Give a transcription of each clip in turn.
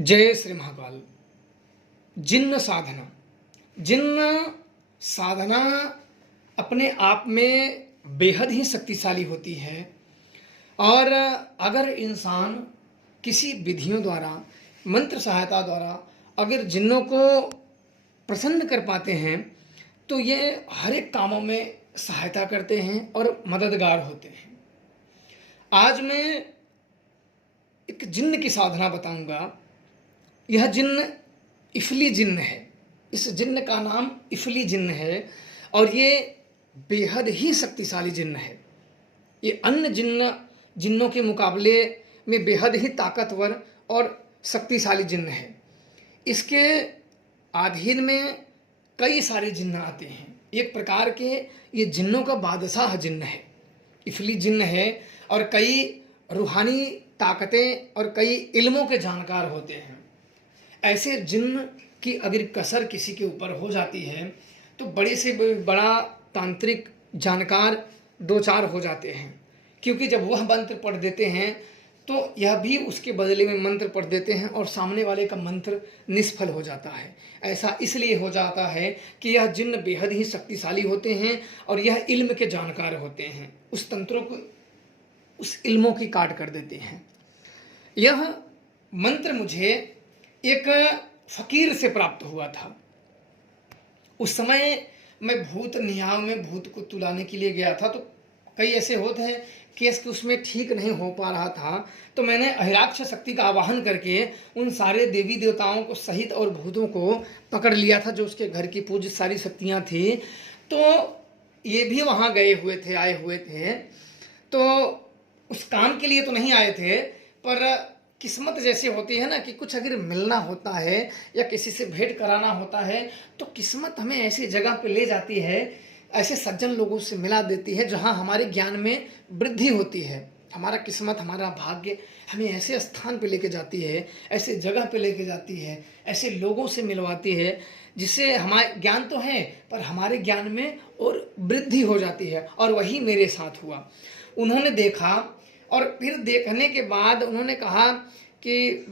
जय श्री महाकाल। जिन्न साधना, जिन्न साधना अपने आप में बेहद ही शक्तिशाली होती है। और अगर इंसान किसी विधियों द्वारा, मंत्र सहायता द्वारा अगर जिन्नों को प्रसन्न कर पाते हैं तो ये हर एक कामों में सहायता करते हैं और मददगार होते हैं। आज मैं एक जिन्न की साधना बताऊंगा। यह जिन्न इफली जिन्न है। इस जिन्न का नाम इफली जिन्न है और ये बेहद ही शक्तिशाली जिन्न है। ये अन्य जिन्नों के मुकाबले में बेहद ही ताकतवर और शक्तिशाली जिन्न है। इसके अधीन में कई सारे जिन्न आते हैं। एक प्रकार के ये जिन्नों का बादशाह जिन्न है, इफली जिन्न है। और कई रूहानी ताकतें और कई इल्मों के जानकार होते हैं। ऐसे जिन्न की अगर कसर किसी के ऊपर हो जाती है तो बड़े से बड़ा तांत्रिक जानकार दो चार हो जाते हैं, क्योंकि जब वह मंत्र पढ़ देते हैं तो यह भी उसके बदले में मंत्र पढ़ देते हैं और सामने वाले का मंत्र निष्फल हो जाता है। ऐसा इसलिए हो जाता है कि यह जिन्न बेहद ही शक्तिशाली होते हैं और यह इल्म के जानकार होते हैं। उस तंत्रों को, उस इल्मों की काट कर देते हैं। यह मंत्र मुझे एक फकीर से प्राप्त हुआ था। उस समय मैं भूत नियाव में भूत को तुलाने के लिए गया था, तो कई ऐसे होते हैं केस कि उसमें ठीक नहीं हो पा रहा था, तो मैंने अहिराक्ष शक्ति का आवाहन करके उन सारे देवी देवताओं को सहित और भूतों को पकड़ लिया था जो उसके घर की पूज्य सारी शक्तियाँ थी। तो ये भी वहाँ गए हुए थे, आए हुए थे। तो उस काम के लिए तो नहीं आए थे, पर किस्मत जैसे होती है ना कि कुछ अगर मिलना होता है या किसी से भेंट कराना होता है तो किस्मत हमें ऐसी जगह पे ले जाती है, ऐसे सज्जन लोगों से मिला देती है जहाँ हमारे ज्ञान में वृद्धि होती है। हमारा किस्मत, हमारा भाग्य हमें ऐसे स्थान पे लेके जाती है, ऐसे जगह पे लेके जाती है, ऐसे लोगों से मिलवाती है जिससे हमारे ज्ञान तो है पर हमारे ज्ञान में और वृद्धि हो जाती है। और वही मेरे साथ हुआ। उन्होंने देखा और फिर देखने के बाद उन्होंने कहा कि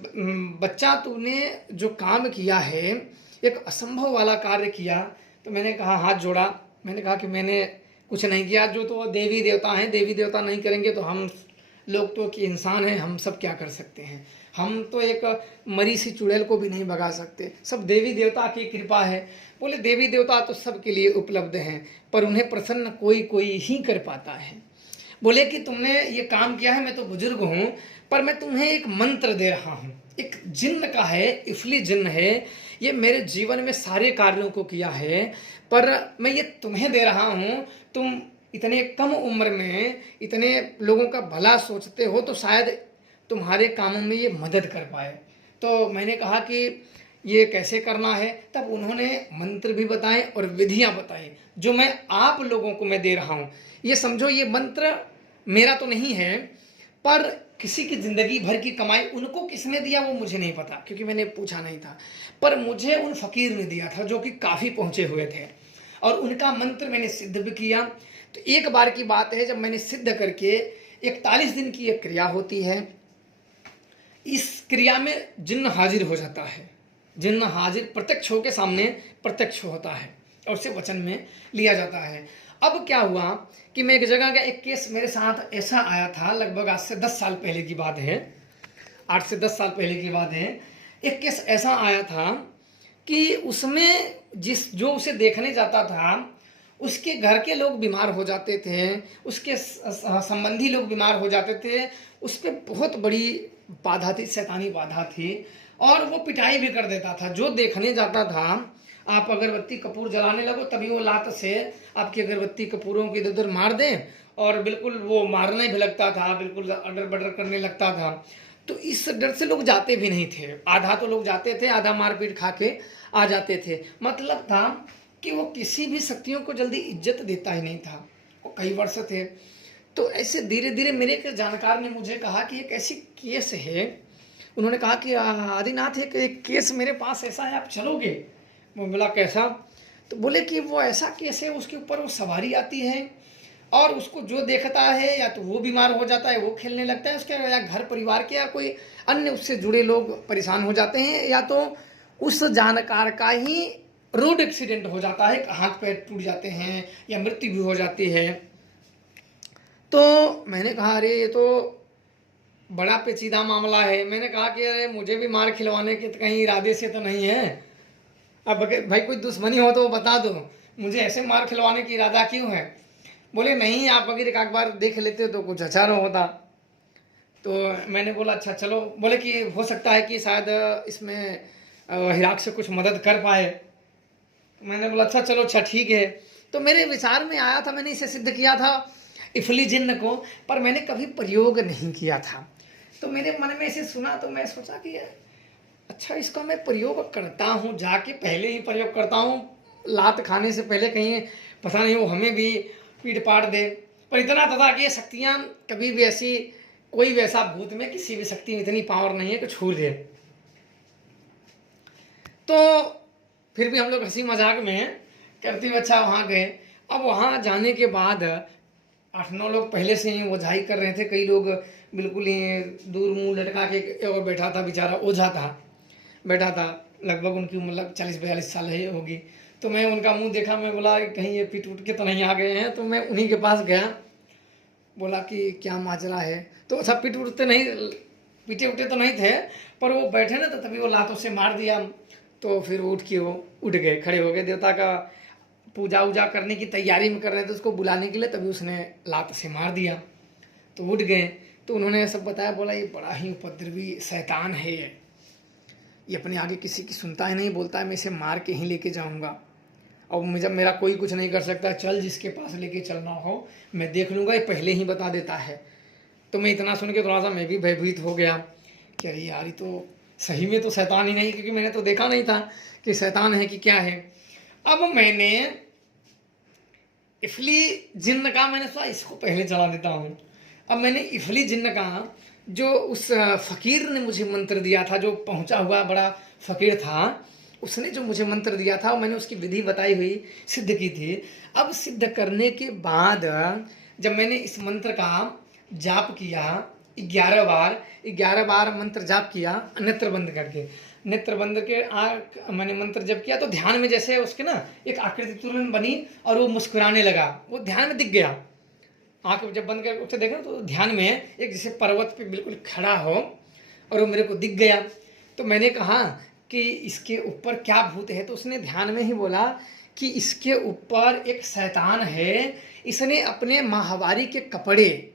बच्चा तूने जो काम किया है, एक असंभव वाला कार्य किया। तो मैंने कहा, हाथ जोड़ा, मैंने कहा कि मैंने कुछ नहीं किया। जो तो देवी देवता हैं, देवी देवता नहीं करेंगे तो हम लोग तो कि इंसान हैं, हम सब क्या कर सकते हैं। हम तो एक मरी सी चुड़ैल को भी नहीं भगा सकते, सब देवी देवता की कृपा है। बोले देवी देवता तो सबके लिए उपलब्ध हैं पर उन्हें प्रसन्न कोई कोई ही कर पाता है। बोले कि तुमने ये काम किया है, मैं तो बुजुर्ग हूँ पर मैं तुम्हें एक मंत्र दे रहा हूँ। एक जिन्न का है, इफली जिन्न है। ये मेरे जीवन में सारे कार्यों को किया है पर मैं ये तुम्हें दे रहा हूँ। तुम इतने कम उम्र में इतने लोगों का भला सोचते हो तो शायद तुम्हारे कामों में ये मदद कर पाए। तो मैंने कहा कि ये कैसे करना है। तब उन्होंने मंत्र भी बताए और विधियाँ बताई जो मैं आप लोगों को मैं दे रहा हूँ। ये समझो ये मंत्र मेरा तो नहीं है पर किसी की ज़िंदगी भर की कमाई उनको किसने दिया वो मुझे नहीं पता, क्योंकि मैंने पूछा नहीं था। पर मुझे उन फकीर ने दिया था जो कि काफ़ी पहुँचे हुए थे और उनका मंत्र मैंने सिद्ध भी किया। तो एक बार की बात है, जब मैंने सिद्ध करके 41 दिन की एक क्रिया होती है। इस क्रिया में जिन्न हाजिर हो जाता है। जिन्न हाजिर प्रत्यक्ष हो के सामने प्रत्यक्ष होता है और उसे वचन में लिया जाता है। अब क्या हुआ कि मैं एक जगह गया, एक केस मेरे साथ ऐसा आया था, लगभग आज से 10 साल पहले की बात है, 8 से 10 साल पहले की बात है। एक केस ऐसा आया था कि उसमें जो उसे देखने जाता था उसके घर के लोग बीमार हो जाते थे, उसके संबंधी लोग बीमार हो जाते थे। उस पर बहुत बड़ी बाधा थी, शैतानी बाधा थी और वो पिटाई भी कर देता था। जो देखने जाता था, आप अगरबत्ती कपूर जलाने लगो तभी वो लात से आपकी अगरबत्ती कपूरों की इधर उधर मार दें और बिल्कुल वो मारने भी लगता था, बिल्कुल अडर बडर करने लगता था। तो इस डर से लोग जाते भी नहीं थे। आधा तो लोग जाते थे, आधा मारपीट खा के आ जाते थे। मतलब था कि वो किसी भी शक्तियों को जल्दी इज्जत देता ही नहीं था। वो कई वर्ष थे। तो ऐसे धीरे धीरे मेरे एक जानकार ने मुझे कहा कि एक ऐसी केस है। उन्होंने कहा कि आदिनाथ एक केस मेरे पास ऐसा है, आप चलोगे? वो बोला कैसा? तो बोले कि वो ऐसा केस है, उसके ऊपर वो सवारी आती है और उसको जो देखता है या तो वो बीमार हो जाता है, वो खेलने लगता है उसके, या घर परिवार के या कोई अन्य उससे जुड़े लोग परेशान हो जाते हैं, या तो उस जानकार का ही रोड एक्सीडेंट हो जाता है, हाथ पैर टूट जाते हैं या मृत्यु भी हो जाती है। तो मैंने कहा अरे ये तो बड़ा पेचीदा मामला है। मैंने कहा कि अरे मुझे भी मार खिलवाने के तो कहीं इरादे से तो नहीं है, अब भाई कोई दुश्मनी हो तो वो बता दो, मुझे ऐसे मार खिलवाने की इरादा क्यों है। बोले नहीं, आप अगर एक बार देख लेते तो कुछ अच्छा न होता। तो मैंने बोला अच्छा चलो, बोले कि हो सकता है कि शायद इसमें हिराक से कुछ मदद कर पाए। मैंने बोला अच्छा चलो, अच्छा ठीक है। तो मेरे विचार में आया था, मैंने इसे सिद्ध किया था इफली जिन्न को, पर मैंने कभी प्रयोग नहीं किया था। तो मेरे मन में इसे सुना तो मैं सोचा कि अच्छा इसका मैं प्रयोग करता हूँ, जाके पहले ही प्रयोग करता हूँ, लात खाने से पहले कहीं पता नहीं वो हमें भी पीट पाट दे। पर इतना था कि ये शक्तियाँ कभी भी ऐसी, कोई भी ऐसा भूत में किसी भी शक्ति में इतनी पावर नहीं है कि छू ले। तो फिर भी हम लोग हंसी मजाक में करते हुए अच्छा वहाँ गए। अब वहाँ जाने के बाद 8-9 लोग पहले से ही ओझाई कर रहे थे, कई लोग बिल्कुल ही दूर मुंह लटका के, और बैठा था बेचारा ओझा था, बैठा था, लगभग उनकी उम्र 40-42 साल है होगी। तो मैं उनका मुंह देखा, मैं बोला कहीं ये पीट उठ के तो नहीं आ गए हैं। तो मैं उन्हीं के पास गया, बोला कि क्या माजरा है। तो सब पीटे उठते तो नहीं थे, पर वो बैठे ना तो तभी वो लातों से मार दिया। तो फिर उठ के वो उठ गए, खड़े हो गए, देवता का पूजा वूजा करने की तैयारी में कर रहे थे उसको बुलाने के लिए, तभी उसने लात से मार दिया। तो उठ गए, तो उन्होंने सब बताया, बोला ये बड़ा ही उपद्रवी शैतान है, ये अपने आगे किसी की सुनता ही नहीं, बोलता है मैं इसे मार के ही लेके जाऊंगा, और मुझे मेरा कोई कुछ नहीं कर सकता, चल जिसके पास लेके चलना हो मैं देख लूँगा, ये पहले ही बता देता है। तो मैं इतना सुन के थोड़ा सा मैं भी भयभीत हो गया कि अरे यार ये तो सही में तो शैतान ही नहीं, क्योंकि मैंने तो देखा नहीं था कि शैतान है कि क्या है। अब मैंने इफली जिन्न का, मैंने सोचा इसको पहले चला देता हूँ। अब मैंने इफली जिन्न का, जो उस फ़कीर ने मुझे मंत्र दिया था, जो पहुँचा हुआ बड़ा फ़कीर था, उसने जो मुझे मंत्र दिया था, मैंने उसकी विधि बताई हुई सिद्ध की थी। अब सिद्ध करने के बाद जब मैंने इस मंत्र का जाप किया 11 बार मंत्र जाप किया, नेत्र बंद करके, नेत्र बंद के मैंने मंत्र जब किया तो ध्यान में जैसे उसके ना एक आकृति तुरंत बनी और वो मुस्कुराने लगा, वो ध्यान में दिख गया। आंख जब बंद करके उसे देखा तो ध्यान में एक जैसे पर्वत पे बिल्कुल खड़ा हो, और वो मेरे को दिख गया। तो मैंने कहा कि इसके ऊपर क्या भूत है, तो उसने ध्यान में ही बोला कि इसके ऊपर एक शैतान है, इसने अपने माहवारी के कपड़े,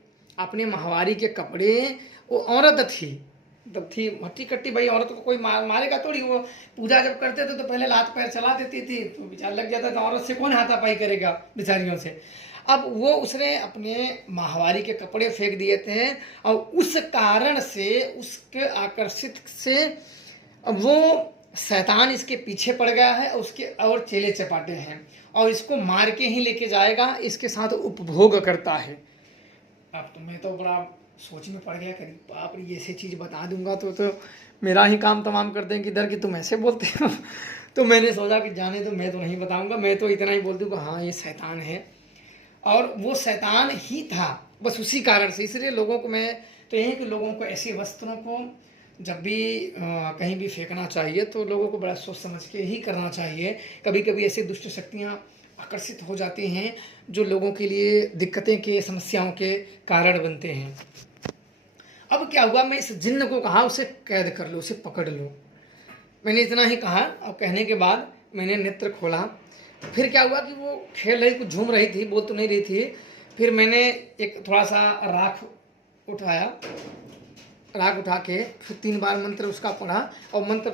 वो औरत थी तब थी हट्टी कट्टी, भाई औरत को कोई मारेगा थोड़ी, वो पूजा जब करते थे तो पहले लात पैर चला देती थी, तो बेचारा लग जाता था, औरत से कौन हाथापाई करेगा बेचारियों से। अब वो उसने अपने माहवारी के कपड़े फेंक दिए थे, और उस कारण से उसके आकर्षित से वो शैतान इसके पीछे पड़ गया है, उसके और चेले चपाटे हैं, और इसको मार के ही लेके जाएगा, इसके साथ उपभोग करता है। अब तो मैं तो बड़ा सोच में पड़ गया, करीब बाप रे, ये ऐसी चीज़ बता दूंगा तो मेरा ही काम तमाम कर देंगे इधर कि तुम ऐसे बोलते हो। तो मैंने सोचा कि जाने दो, मैं तो नहीं बताऊंगा, मैं तो इतना ही बोल दूंगा हाँ ये शैतान है, और वो शैतान ही था बस उसी कारण से। इसलिए लोगों को मैं तो यही कि लोगों को ऐसे वस्त्रों को जब भी कहीं भी फेंकना चाहिए तो लोगों को बड़ा सोच समझ के ही करना चाहिए। कभी कभी ऐसी दुष्ट शक्तियाँ आकर्षित हो जाती हैं जो लोगों के लिए दिक्कतें के, समस्याओं के कारण बनते हैं। अब क्या हुआ, मैं इस जिन्न को कहा उसे कैद कर लो, उसे पकड़ लो, मैंने इतना ही कहा। अब कहने के बाद मैंने नेत्र खोला, फिर क्या हुआ कि वो खेल रही, कुछ झूम रही थी, बोल तो नहीं रही थी। फिर मैंने एक थोड़ा सा राख उठाया, राख उठा के फिर 3 बार मंत्र उसका पढ़ा, और मंत्र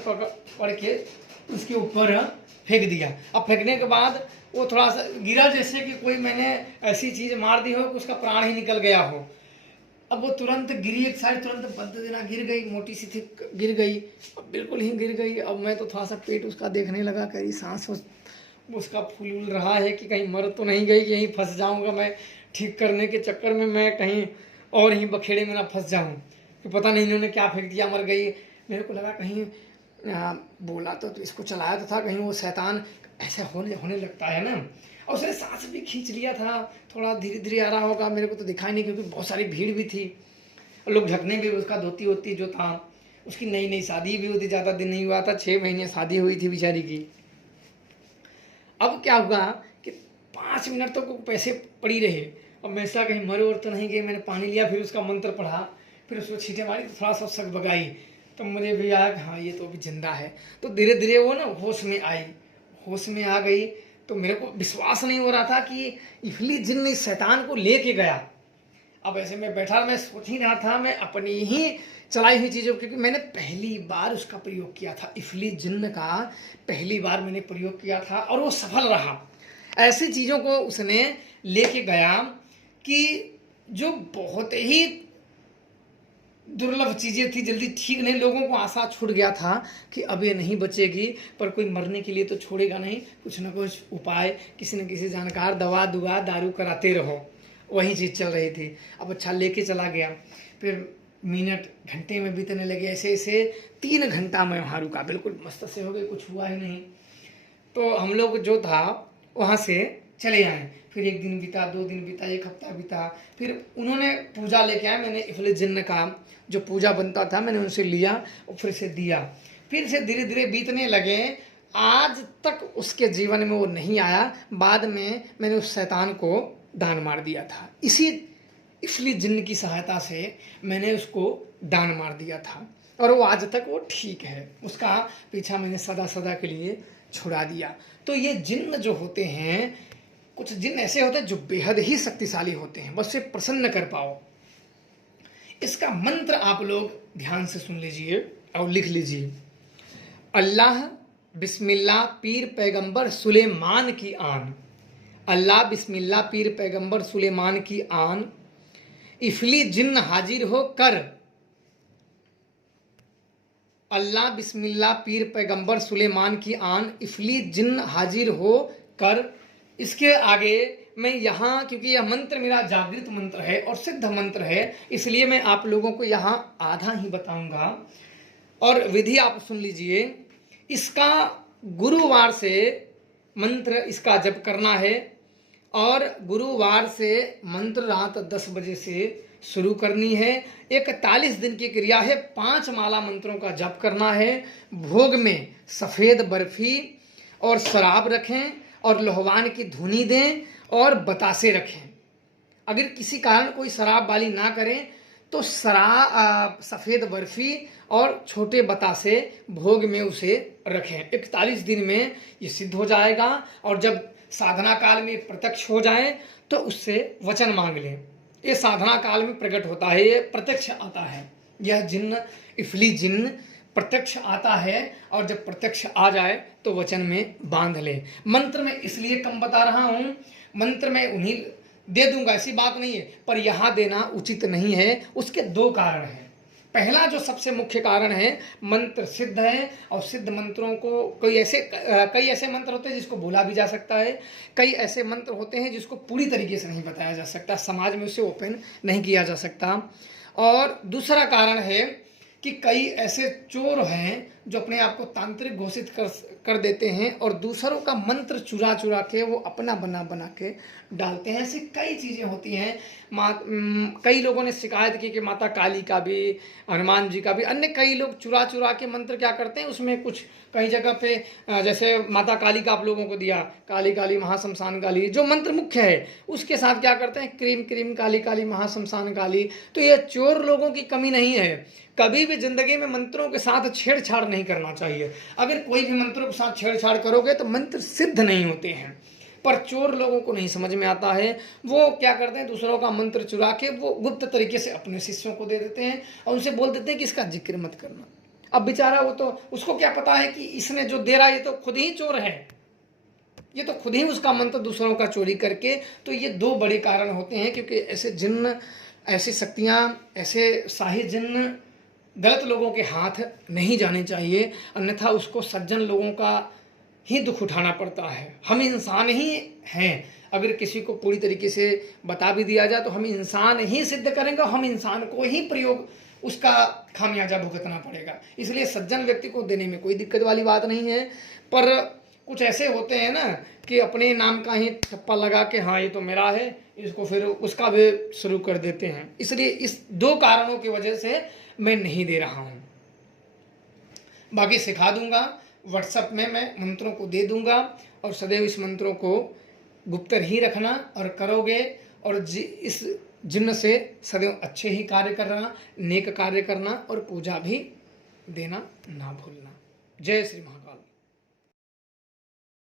पढ़ के उसके ऊपर फेंक दिया। अब फेंकने के बाद वो थोड़ा सा गिरा, जैसे कि कोई मैंने ऐसी चीज़ मार दी हो कि उसका प्राण ही निकल गया हो। अब वो तुरंत गिरी, एक साइड तुरंत बंद देना गिर गई, मोटी सी थी, गिर गई, अब बिल्कुल ही गिर गई। अब मैं तो थोड़ा सा पेट उसका देखने लगा, कहीं सांस उसका फूल रहा है कि कहीं मर तो नहीं गई, कि यहीं फंस जाऊंगा मैं, ठीक करने के चक्कर में मैं कहीं और ही बखेड़े में ना फंस जाऊं, कि पता नहीं इन्होंने क्या फेंक दिया, मर गई। मेरे को लगा कहीं बोला तो इसको चलाया तो था, कहीं वो शैतान ऐसे होने लगता है ना। और उसने सांस भी खींच लिया था, थोड़ा धीरे धीरे आ रहा होगा, मेरे को तो दिखाई नहीं क्योंकि बहुत सारी भीड़ भी थी, लोग ढकने भी, उसका धोती वोती जो था, उसकी नई नई शादी भी हुई थी, ज़्यादा दिन नहीं हुआ था, 6 महीने शादी हुई थी बेचारी की। अब क्या हुआ कि 5 मिनट तक तो पैसे पड़ी रहे, अब मैं ऐसा कहीं मरे और तो नहीं गए, मैंने पानी लिया, फिर उसका मंत्र पढ़ा, फिर उसको छींटे मारी तो थोड़ा सा शक बगाई, तो मुझे भी आया कि हाँ ये तो अभी जिंदा है। तो धीरे धीरे वो ना होश में आई, होश में आ गई, तो मेरे को विश्वास नहीं हो रहा था कि इफली जिन्न इस शैतान को लेके गया। अब ऐसे में बैठा, मैं सोच ही रहा था, मैं अपनी ही चलाई हुई चीज़ों, क्योंकि मैंने पहली बार उसका प्रयोग किया था, इफली जिन्न का पहली बार मैंने प्रयोग किया था और वो सफल रहा। ऐसी चीज़ों को उसने लेके गया कि जो बहुत ही दुर्लभ चीज़ें थी, जल्दी ठीक नहीं, लोगों को आशा छूट गया था कि अब ये नहीं बचेगी, पर कोई मरने के लिए तो छोड़ेगा नहीं, कुछ ना कुछ उपाय किसी न किसी जानकार, दवा दुआ दारू कराते रहो, वही चीज़ चल रही थी। अब अच्छा लेके चला गया, फिर मिनट घंटे में बीतने लगे, ऐसे ऐसे 3 घंटा मैं वहाँ रुका, बिल्कुल मस्त से हो गए, कुछ हुआ ही नहीं। तो हम लोग जो था वहाँ से चले आए, फिर 1 दिन बीता, 2 दिन बीता, 1 हफ्ता बीता, फिर उन्होंने पूजा लेके आए, मैंने इफली जिन्न का जो पूजा बनता था मैंने उनसे लिया और फिर से दिया, फिर से धीरे धीरे बीतने लगे। आज तक उसके जीवन में वो नहीं आया, बाद में मैंने उस शैतान को दान मार दिया था, इसी इफली जिन्न की सहायता से मैंने उसको दान मार दिया था, और वो आज तक वो ठीक है, उसका पीछा मैंने सदा सदा के लिए छुड़ा दिया। तो ये जिन्न जो होते हैं, कुछ जिन्न ऐसे होते हैं जो बेहद ही शक्तिशाली होते हैं, बस से प्रसन्न कर पाओ। इसका मंत्र आप लोग ध्यान से सुन लीजिए और लिख लीजिए। अल्लाह बिस्मिल्लाह पीर पैगंबर सुलेमान की आन, अल्लाह बिस्मिल्लाह पीर पैगंबर सुलेमान की आन, इफली जिन्न हाजिर हो कर, अल्लाह बिस्मिल्लाह पीर पैगंबर सुलेमान की आन, इफली जिन्न हाजिर हो कर। इसके आगे मैं यहाँ, क्योंकि यह मंत्र मेरा जागृत मंत्र है और सिद्ध मंत्र है, इसलिए मैं आप लोगों को यहाँ आधा ही बताऊंगा, और विधि आप सुन लीजिए। इसका गुरुवार से मंत्र इसका जप करना है, और गुरुवार से मंत्र रात 10 बजे से शुरू करनी है। 41 दिन की क्रिया है, 5 माला मंत्रों का जप करना है। भोग में सफ़ेद बर्फी और शराब रखें, और लोहवान की धुनी दें, और बतासे रखें। अगर किसी कारण कोई शराब वाली ना करें तो सफ़ेद बर्फी और छोटे बतासे भोग में उसे रखें। 41 दिन में ये सिद्ध हो जाएगा, और जब साधना काल में प्रत्यक्ष हो जाए तो उससे वचन मांग लें। ये साधना काल में प्रकट होता है, ये प्रत्यक्ष आता है, यह जिन्न इफली जिन्न प्रत्यक्ष आता है, और जब प्रत्यक्ष आ जाए तो वचन में बांध ले। मंत्र में इसलिए कम बता रहा हूँ, मंत्र में उन्हीं दे दूंगा ऐसी बात नहीं है, पर यहाँ देना उचित नहीं है। उसके 2 कारण हैं। पहला जो सबसे मुख्य कारण है, मंत्र सिद्ध है, और सिद्ध मंत्रों को कई ऐसे मंत्र होते हैं जिसको बोला भी जा सकता है, कई ऐसे मंत्र होते हैं जिसको पूरी तरीके से नहीं बताया जा सकता, समाज में उसे ओपन नहीं किया जा सकता। और दूसरा कारण है कि कई ऐसे चोर हैं जो अपने आप को तांत्रिक घोषित कर देते हैं, और दूसरों का मंत्र चुरा चुरा के वो अपना बना के डालते हैं। ऐसी कई चीज़ें होती हैं। कई लोगों ने शिकायत की कि माता काली का भी, हनुमान जी का भी, अन्य कई लोग चुरा चुरा के मंत्र क्या करते हैं, उसमें कुछ कई जगह पे जैसे माता काली का आप लोगों को दिया, काली काली महाशमशान काली जो मंत्र मुख्य है, उसके साथ क्या करते हैं, क्रीम क्रीम काली काली महाशमशान काली। तो ये चोर लोगों की कमी नहीं है, कभी भी जिंदगी में मंत्रों के साथ छेड़छाड़ नहीं करना चाहिए। अगर कोई भी मंत्रों के साथ छेड़छाड़ करोगे तो मंत्र सिद्ध नहीं होते हैं। पर चोर लोगों को नहीं समझ में आता है, वो क्या करते हैं, दूसरों का मंत्र चुरा के वो गुप्त तरीके से अपने शिष्यों को दे देते हैं, और उनसे बोल देते हैं कि इसका जिक्र मत करना। अब बेचारा वो तो, उसको क्या पता है कि इसने जो दे रहा है ये तो खुद ही चोर है, ये तो खुद ही उसका मंत्र दूसरों का चोरी करके। तो ये 2 बड़े कारण होते हैं, क्योंकि ऐसे जिन्न, ऐसी शक्तियाँ, ऐसे शाही जिन्न गलत लोगों के हाथ नहीं जाने चाहिए, अन्यथा उसको सज्जन लोगों का ही दुख उठाना पड़ता है। हम इंसान ही हैं, अगर किसी को पूरी तरीके से बता भी दिया जाए तो हम इंसान ही सिद्ध करेंगे, हम इंसान को ही प्रयोग उसका खामियाजा भुगतना पड़ेगा। इसलिए सज्जन व्यक्ति को देने में कोई दिक्कत वाली बात नहीं है। पर कुछ ऐसे होते हैं ना कि अपने नाम का ही ठप्पा लगा के हाँ ये तो मेरा है, इसको फिर उसका भी शुरू कर देते हैं। इसलिए इस 2 कारणों की वजह से मैं नहीं दे रहा हूँ। बाकी सिखा दूंगा, व्हाट्सएप में मैं मंत्रों को दे दूंगा और सदैव इस मंत्रों को गुप्त ही रखना और करोगे और इस जिन्न से सदैव अच्छे ही कार्य करना, नेक कार्य करना और पूजा भी देना ना भूलना। जय श्री महाकाल।